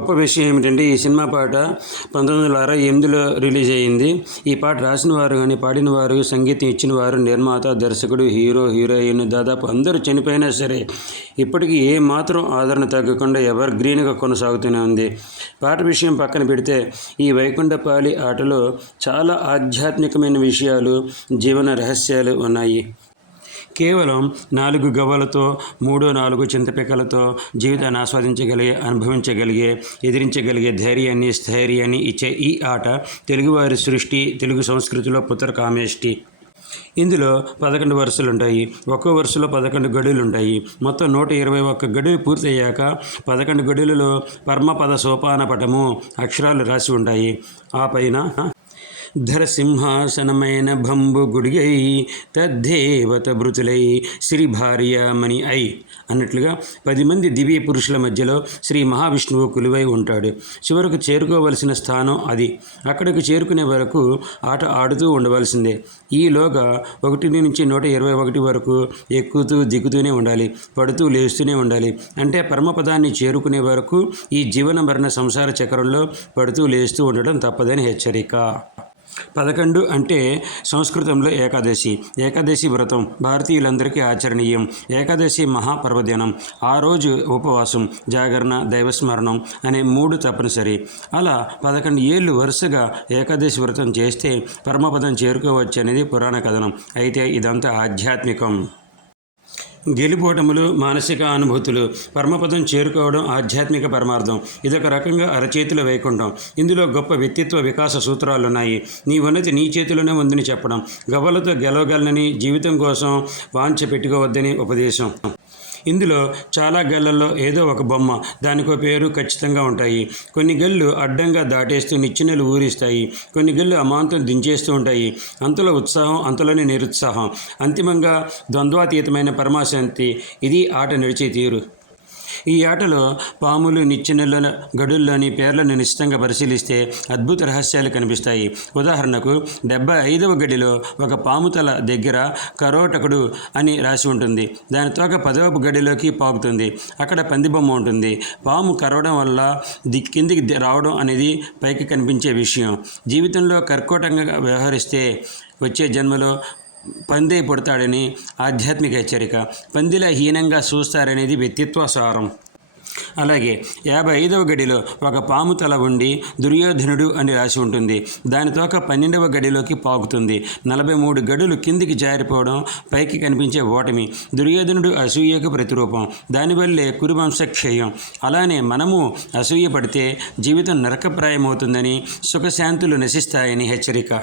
గొప్ప విషయం ఏమిటంటే ఈ సినిమా పాట పంతొమ్మిది వందల అరవై ఎనిమిదిలో రిలీజ్ అయ్యింది ఈ పాట రాసిన వారు కానీ పాడిన వారు సంగీతం ఇచ్చిన వారు నిర్మాత దర్శకుడు హీరో హీరోయిన్ దాదాపు అందరూ చనిపోయినా సరే ఇప్పటికీ ఏ మాత్రం ఆదరణ తగ్గకుండా ఎవర్ గ్రీన్గా కొనసాగుతూనే ఉంది. పాట విషయం పక్కన పెడితే ఈ వైకుంఠపాలి ఆటలో చాలా ఆధ్యాత్మికమైన విషయాలు జీవన రహస్యాలు ఉన్నాయి. కేవలం నాలుగు గవ్వలతో మూడు నాలుగు చింతపిక్కలతో జీవితాన్ని ఆస్వాదించగలిగే అనుభవించగలిగే ఎదిరించగలిగే ధైర్యాన్ని స్థైర్యాన్ని ఇచ్చే ఈ ఆట తెలుగువారి సృష్టి తెలుగు సంస్కృతిలో పుత్ర కామేష్టి. ఇందులో పదకొండు వరుసలు ఉంటాయి ఒక్కో వరుసలో పదకొండు గడులు ఉంటాయి మొత్తం నూట ఇరవై ఒక్క గడులు పూర్తయ్యాక పదకొండు గడులలో పరమపద సోపాన పటము అక్షరాలు రాసి ఉంటాయి. ఆ పైన ధర సింహాసనమైన భంబు గుడిగై తద్దేవత భృతులై శ్రీ భార్యామణి ఐ అన్నట్లుగా పది మంది దివ్య పురుషుల మధ్యలో శ్రీ మహావిష్ణువు కొలువై ఉంటాడు. చివరకు చేరుకోవలసిన స్థానం అది. అక్కడికి చేరుకునే వరకు ఆట ఆడుతూ ఉండవలసిందే. ఈలోగా ఒకటి నుంచి నూట ఇరవై ఒకటి వరకు ఎక్కుతూ దిగుతూనే ఉండాలి. పడుతూ లేస్తూనే ఉండాలి. అంటే పరమపదాన్ని చేరుకునే వరకు ఈ జీవన మరణ సంసార చక్రంలో పడుతూ లేస్తూ ఉండడం తప్పదని హెచ్చరిక. పదకొండు అంటే సంస్కృతంలో ఏకాదశి. ఏకాదశి వ్రతం భారతీయులందరికీ ఆచరణీయం. ఏకాదశి మహాపర్వదినం. ఆ రోజు ఉపవాసం జాగరణ దైవస్మరణం అనే మూడు తప్పనిసరి. అలా పదకొండు ఏళ్ళు వరుసగా ఏకాదశి వ్రతం చేస్తే పరమపదం చేరుకోవచ్చు అనేది పురాణ కథనం. అయితే ఇదంతా ఆధ్యాత్మికం. గెలిపోవటములు మానసిక అనుభూతులు పరమపదం చేరుకోవడం ఆధ్యాత్మిక పరమార్థం. ఇదొక రకంగా అరచేతుల వైకుంఠం ఇందులో గొప్ప వ్యక్తిత్వ వికాస సూత్రాలున్నాయి. నీ ఉన్నతి నీ చేతిలోనే ఉందని చెప్పడం. గవ్వలతో గెలవగలనని జీవితం కోసం వాంఛ పెట్టుకోవద్దని ఉపదేశం. ఇందులో చాలా గళ్ళల్లో ఏదో ఒక బొమ్మ దానికో పేరు ఖచ్చితంగా ఉంటాయి. కొన్ని గళ్ళు అడ్డంగా దాటేస్తూ నిచ్చెనలు ఊరిస్తాయి. కొన్ని గళ్ళు అమాంతం దించేస్తూ ఉంటాయి. అంతలో ఉత్సాహం అంతలోనే నిరుత్సాహం. అంతిమంగా ద్వంద్వాతీతమైన పరమాశాంతి. ఇది ఆట నడిచే తీరు. ఈ ఆటలో పాములు నిచ్చెనల గడుల్లోని పేర్లను నిశ్చితంగా పరిశీలిస్తే అద్భుత రహస్యాలు కనిపిస్తాయి. ఉదాహరణకు డెబ్బై ఐదవ గడిలో ఒక పాము తల దగ్గర కరోటకుడు అని రాసి ఉంటుంది. దాని తోక పదవపు గడిలోకి పాకుతుంది. అక్కడ పందిబొమ్మ ఉంటుంది. పాము కరవడం వల్ల ది కిందికి రావడం అనేది పైకి కనిపించే విషయం. జీవితంలో కర్కోటంగా వ్యవహరిస్తే వచ్చే జన్మలో పందే పుడతాడని ఆధ్యాత్మిక హెచ్చరిక. పందిలా హీనంగా చూస్తారనేది వ్యక్తిత్వ సారం. అలాగే యాభై ఐదవ గడిలో ఒక పాము తల ఉండి దుర్యోధనుడు అని రాసి ఉంటుంది. దాని తోక పన్నెండవ గడిలోకి పాకుతుంది. నలభై మూడు గడులు కిందికి జారిపోవడం పైకి కనిపించే ఓటమి దుర్యోధనుడు అసూయకు ప్రతిరూపం. దానివల్లే కురువంశ క్షయం. అలానే మనము అసూయ పడితే జీవితం నరకప్రాయమవుతుందని సుఖశాంతులు నశిస్తాయని హెచ్చరిక.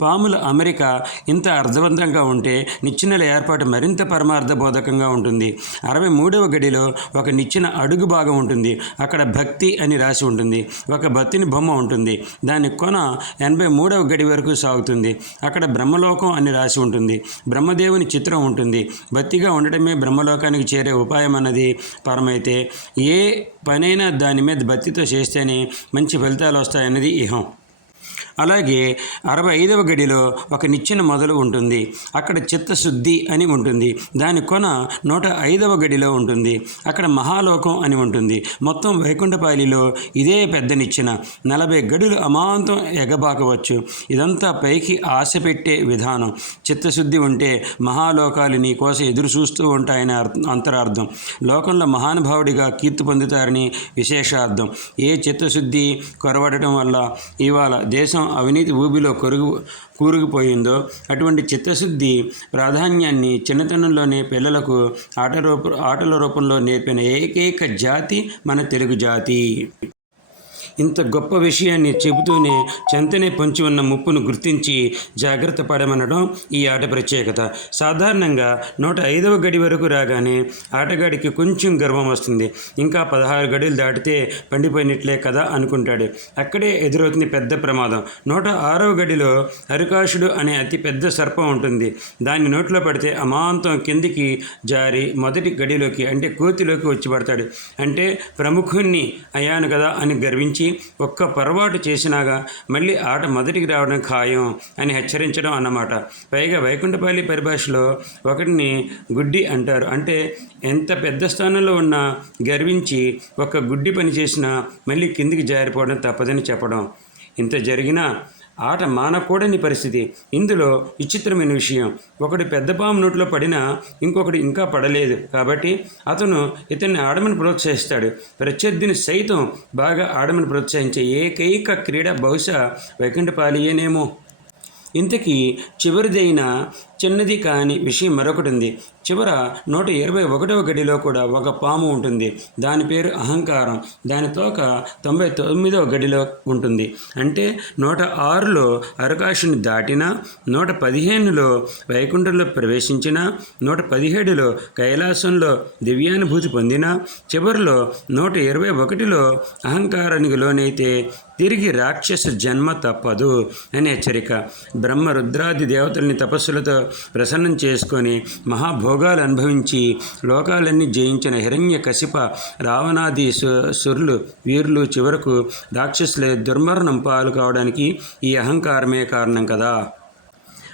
పాముల అమెరిక ఇంత అర్థవంతంగా ఉంటే నిచ్చెనల ఏర్పాటు మరింత పరమార్థ బోధకంగా ఉంటుంది. అరవై మూడవ గడిలో ఒక నిచ్చెన అడుగు భాగం ఉంటుంది. అక్కడ భక్తి అని రాసి ఉంటుంది. ఒక భక్తిని బొమ్మ ఉంటుంది. దాని కొన ఎనభై మూడవ గడి వరకు సాగుతుంది. అక్కడ బ్రహ్మలోకం అని రాసి ఉంటుంది. బ్రహ్మదేవుని చిత్రం ఉంటుంది. భక్తిగా ఉండటమే బ్రహ్మలోకానికి చేరే ఉపాయం అన్నది పరమైతే ఏ పనైనా దాని మీద భక్తితో చేస్తేనే మంచి ఫలితాలు వస్తాయన్నది ఇహం. అలాగే అరవై ఐదవ గడిలో ఒక నిచ్చెన మొదలు ఉంటుంది. అక్కడ చిత్తశుద్ధి అని ఉంటుంది. దాని కొన నూట ఐదవ గడిలో ఉంటుంది. అక్కడ మహాలోకం అని ఉంటుంది. మొత్తం వైకుంఠపాలిలో ఇదే పెద్ద నిచ్చెన. నలభై గడులు అమాంతం ఎగబాకవచ్చు. ఇదంతా పైకి ఆశ పెట్టే విధానం. చిత్తశుద్ధి ఉంటే మహాలోకాలు నీ కోసం ఎదురు చూస్తూ ఉంటాయని అంతరార్థం. లోకంలో మహానుభావుడిగా కీర్తి పొందుతారని విశేషార్థం. ఏ చిత్తశుద్ధి కొరవడటం వల్ల ఇవాళ దేశం అవినీతి ఊబిలో కొరుగు కూరుకుపోయిందో అటువంటి చిత్తశుద్ధి ప్రాధాన్యాన్ని చిన్నతనంలోనే పిల్లలకు ఆట రూప ఆటల రూపంలో నేర్పిన ఏకైక జాతి మన తెలుగు జాతి. ఇంత గొప్ప విషయాన్ని చెబుతూనే చెంతనే పొంచి ఉన్న ముప్పును గుర్తించి జాగ్రత్త పడమనడం ఈ ఆట ప్రత్యేకత. సాధారణంగా నూట ఐదవ గడి వరకు రాగానే ఆటగాడికి కొంచెం గర్వం వస్తుంది. ఇంకా పదహారు గడులు దాటితే పండిపోయినట్లే కదా అనుకుంటాడు. అక్కడే ఎదురవుతుంది పెద్ద ప్రమాదం. నూట ఆరవ గడిలో హరికాషుడు అనే అతి పెద్ద సర్పం ఉంటుంది. దాన్ని నోట్లో పడితే అమాంతం కిందికి జారి మొదటి గడిలోకి అంటే కోతిలోకి వచ్చి పడతాడు. అంటే ప్రముఖుణ్ణి అయ్యాను కదా అని గర్వించి నుంచి ఒక్క పొరపాటు చేసినాగా మళ్ళీ ఆట మొదటికి రావడం ఖాయం అని హెచ్చరించడం అన్నమాట. పైగా వైకుంఠపల్లి పరిభాషలో ఒకటిని గుడ్డి అంటారు. అంటే ఎంత పెద్ద స్థానంలో ఉన్నా గర్వించి ఒక గుడ్డి పని చేసినా మళ్ళీ కిందికి జారిపోవడం తప్పదని చెప్పడం. ఇంత జరిగినా ఆట మానకూడని పరిస్థితి. ఇందులో విచిత్రమైన విషయం. ఒకటి పెద్ద పాము నోట్లో పడినా ఇంకొకటి ఇంకా పడలేదు. కాబట్టి అతను ఇతన్ని ఆడమని ప్రోత్సహిస్తాడు. ప్రత్యర్థిని సైతం బాగా ఆడమని ప్రోత్సహించే ఏకైక క్రీడ బహుశా వైకుంఠపాలియేనేమో. ఇంతకీ చివరిదైన చిన్నది కాని విషయం మరొకటి ఉంది చివర నూట ఇరవై ఒకటవ గడిలో కూడా ఒక పాము ఉంటుంది. దాని పేరు అహంకారం. దాని తోక తొంభై తొమ్మిదవ గడిలో ఉంటుంది. అంటే నూట ఆరులో అరకాశుని దాటినా నూట పదిహేనులో వైకుంఠంలో ప్రవేశించిన నూట పదిహేడులో కైలాసంలో దివ్యానుభూతి పొందిన చివరిలో నూట ఇరవై ఒకటిలో అహంకారానికి లోనైతే తిరిగి రాక్షస జన్మ తప్పదు. అని హెచ్చరిక. బ్రహ్మ రుద్రాది దేవతల్ని తపస్సులతో ప్రసన్నం చేసుకొని మహాభోగాలు అనుభవించి లోకాలన్నీ జయించిన హిరణ్య కశిప రావణాది సు సురులు వీరులు చివరకు రాక్షసులే దుర్మరణం పాలు కావడానికి ఈ అహంకారమే కారణం కదా.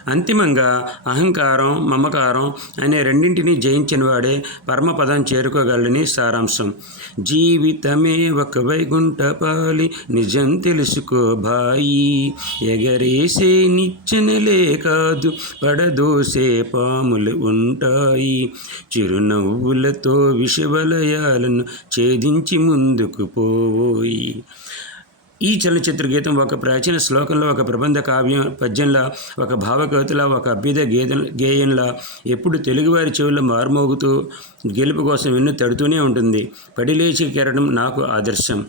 అంతిమంగా అహంకారం మమకారం అనే రెండింటినీ జయించిన వాడే పరమపదం చేరుకోగలని సారాంశం. జీవితమే ఒక వైగుంఠపాలి నిజం తెలుసుకో భాయి ఎగరేసే నిచ్చెనలే కాదు పడదోసే పాములు ఉంటాయి. చిరునవ్వులతో విషవలయాలను ఛేదించి ముందుకు పోయి ఈ చలనచిత్ర గీతం ఒక ప్రాచీన శ్లోకంలో ఒక ప్రబంధ కావ్యం పద్యంలా ఒక భావకవితలా ఒక అభ్యుద గీత గేయంలా ఎప్పుడు తెలుగువారి చెవుల్లో మారుమోగుతూ గెలుపు కోసం వెన్ను తడుతూనే ఉంటుంది. పడిలేచి కెరడం నాకు ఆదర్శం.